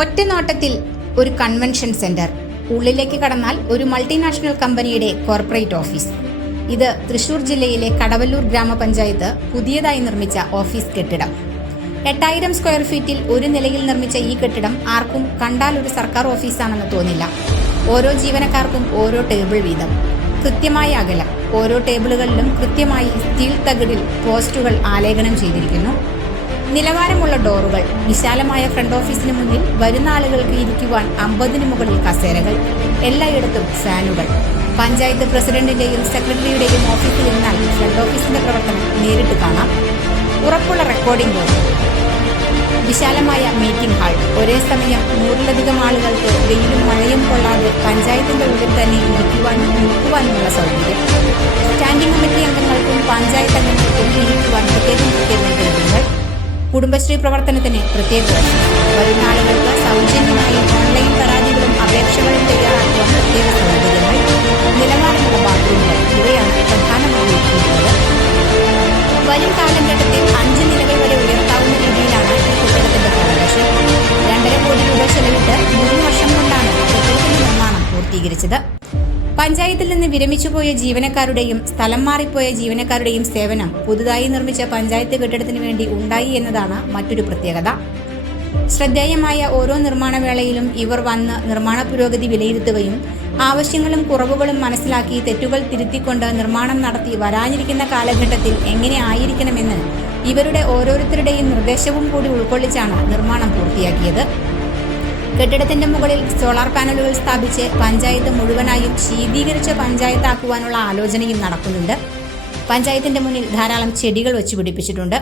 ഒറ്റ നോട്ടത്തിൽ ഒരു കൺവെൻഷൻ സെന്റർ. ഉള്ളിലേക്ക് കടന്നാൽ ഒരു മൾട്ടിനാഷണൽ കമ്പനിയുടെ കോർപ്പറേറ്റ് ഓഫീസ്. ഇത് തൃശൂർ ജില്ലയിലെ കടവല്ലൂർ ഗ്രാമപഞ്ചായത്ത് പുതിയതായി നിർമ്മിച്ച ഓഫീസ് കെട്ടിടം. എട്ടായിരം സ്ക്വയർ ഫീറ്റിൽ ഒരു നിലയിൽ നിർമ്മിച്ച ഈ കെട്ടിടം ആർക്കും കണ്ടാൽ ഒരു സർക്കാർ ഓഫീസാണെന്ന് തോന്നില്ല. ഓരോ ജീവനക്കാർക്കും ഓരോ ടേബിൾ വീതം. കൃത്യമായ അകലം. ഓരോ ടേബിളുകളിലും കൃത്യമായി സ്റ്റീൽ തകിടിൽ പോസ്റ്റുകൾ ആലേഖനം ചെയ്തിരിക്കുന്നു. നിലവാരമുള്ള ഡോറുകൾ വിശാലമായ ഫ്രണ്ട് ഓഫീസിന് മുന്നിൽ വരുന്ന ആളുകൾക്ക് ഇരിക്കുവാൻ അമ്പതിന് മുകളിൽ കസേരകൾ എല്ലായിടത്തും ഫാനുകൾ. പഞ്ചായത്ത് പ്രസിഡന്റിന്റെയും സെക്രട്ടറിയുടെയും ഓഫീസിൽ നിന്നാൽ ഫ്രണ്ട് ഓഫീസിന്റെ പ്രവർത്തനം നേരിട്ട് കാണാം. ഉറപ്പുള്ള റെക്കോർഡിംഗ് വിശാലമായ മീറ്റിംഗ് ഹാൾ ഒരേ സമയം നൂറിലധികം ആളുകൾക്ക് വെയിലും മഴയും കൊള്ളാതെ പഞ്ചായത്തിന്റെ ഉള്ളിൽ തന്നെ ഇരിക്കുവാനും നിൽക്കുവാനുമുള്ള സൗകര്യം. സ്റ്റാൻഡിംഗ് കമ്മിറ്റി അംഗങ്ങൾക്കും കുടുംബശ്രീ പ്രവർത്തനത്തിന് പ്രത്യേക വരും നാളുകൾക്ക് സൗജന്യമായി ഓൺലൈൻ പരാതികളും അപേക്ഷകളും തയ്യാറാക്കുവാൻ പ്രത്യേക സൗകര്യങ്ങൾ. നിലവാരമുള്ള ബാത്റൂമുകൾ ഇവയാണ് പ്രധാനമായി വരും കാലഘട്ടത്തിൽ അഞ്ച് നിലകൾ വരെ ഉയർത്താവുന്ന രീതിയിലാണ് ഈ കെട്ടിടത്തിന്റെ ഫൗണ്ടേഷൻ രണ്ടര കോടി രൂപ ചെലവിട്ട് മൂന്ന് വർഷം കൊണ്ടാണ് കെട്ടിടത്തിന്റെ നിർമ്മാണം പൂർത്തീകരിച്ചത്. പഞ്ചായത്തിൽ നിന്ന് വിരമിച്ചുപോയ ജീവനക്കാരുടെയും സ്ഥലം മാറിപ്പോയ ജീവനക്കാരുടെയും സേവനം പുതുതായി നിർമ്മിച്ച പഞ്ചായത്ത് കെട്ടിടത്തിന് വേണ്ടി ഉണ്ടായി എന്നതാണ് മറ്റൊരു പ്രത്യേകത. ശ്രദ്ധേയമായ ഓരോ നിർമ്മാണ വേളയിലും ഇവർ വന്ന് നിർമ്മാണ പുരോഗതി വിലയിരുത്തുകയും ആവശ്യങ്ങളും കുറവുകളും മനസ്സിലാക്കി തെറ്റുകൾ തിരുത്തിക്കൊണ്ട് നിർമ്മാണം നടത്തി വരാനിരിക്കുന്ന കാലഘട്ടത്തിൽ എങ്ങനെ ആയിരിക്കണമെന്ന് ഇവരുടെ ഓരോരുത്തരുടെയും നിർദ്ദേശവും കൂടി ഉൾക്കൊള്ളിച്ചാണ് നിർമ്മാണം പൂർത്തിയാക്കിയത്. കെട്ടിടത്തിന്റെ മുകളിൽ സോളാർ പാനലുകൾ സ്ഥാപിച്ച് പഞ്ചായത്ത് മുഴുവനായും ശീതീകരിച്ച പഞ്ചായത്താക്കുവാനുള്ള ആലോചനയും നടക്കുന്നുണ്ട്. പഞ്ചായത്തിന്റെ മുന്നിൽ ധാരാളം ചെടികൾ വെച്ച് പിടിപ്പിച്ചിട്ടുണ്ട്.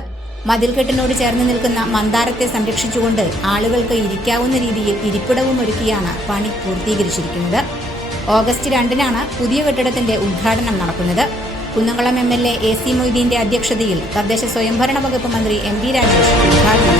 മതിൽക്കെട്ടിനോട് ചേർന്ന് നിൽക്കുന്ന മന്ദാരത്തെ സംരക്ഷിച്ചുകൊണ്ട് ആളുകൾക്ക് ഇരിക്കാവുന്ന രീതിയിൽ ഇരിപ്പിടവും ഒരുക്കിയാണ് പണി പൂർത്തീകരിച്ചിരിക്കുന്നത്. ഓഗസ്റ്റ് രണ്ടിനാണ് പുതിയ കെട്ടിടത്തിന്റെ ഉദ്ഘാടനം നടക്കുന്നത്. Kunnamkulam M L A A C മൊയ്തീന്റെ അധ്യക്ഷതയിൽ തദ്ദേശ സ്വയംഭരണ വകുപ്പ് മന്ത്രി എം പി രാജേഷ് ഉദ്ഘാടനം